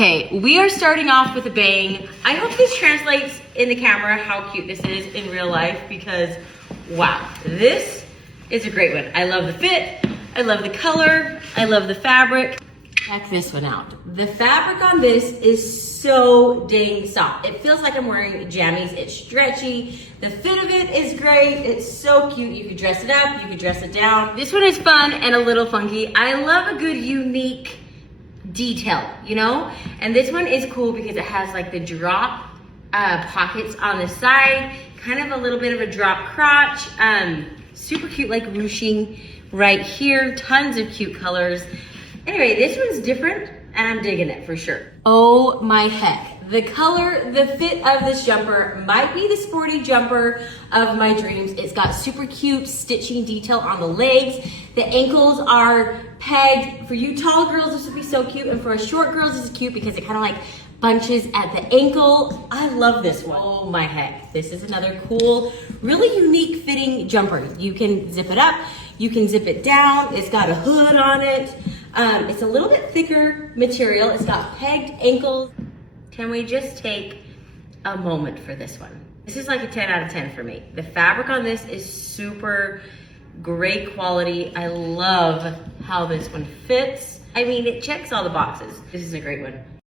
Okay, we are starting off with a bang. I hope this translates in the camera how cute this is in real life because, wow, this is a great one. I love the fit, I love the color, I love the fabric. Check this one out. The fabric on this is so dang soft. It feels like I'm wearing jammies. It's stretchy. The fit of it is great. It's so cute. You could dress it up, you could dress it down. This one is fun and a little funky. I love a good unique detail, you know? And this one is cool because it has like the drop pockets on the side, kind of a little bit of a drop crotch, super cute like ruching right here, tons of cute colors. Anyway, this one's different and I'm digging it for sure. Oh my heck. The color, the fit of this jumper might be the sporty jumper of my dreams. It's got super cute stitching detail on the legs. The ankles are pegged. For you tall girls, this would be so cute. And for us short girls, this is cute because it kind of like bunches at the ankle. I love this one. Oh my heck. This is another cool, really unique fitting jumper. You can zip it up, you can zip it down. It's got a hood on it. It's a little bit thicker material. It's got pegged ankles. Can we just take a moment for this one? This is like a 10 out of 10 for me. The fabric on this is super great quality. I love how this one fits. I mean, it checks all the boxes. This is a great one.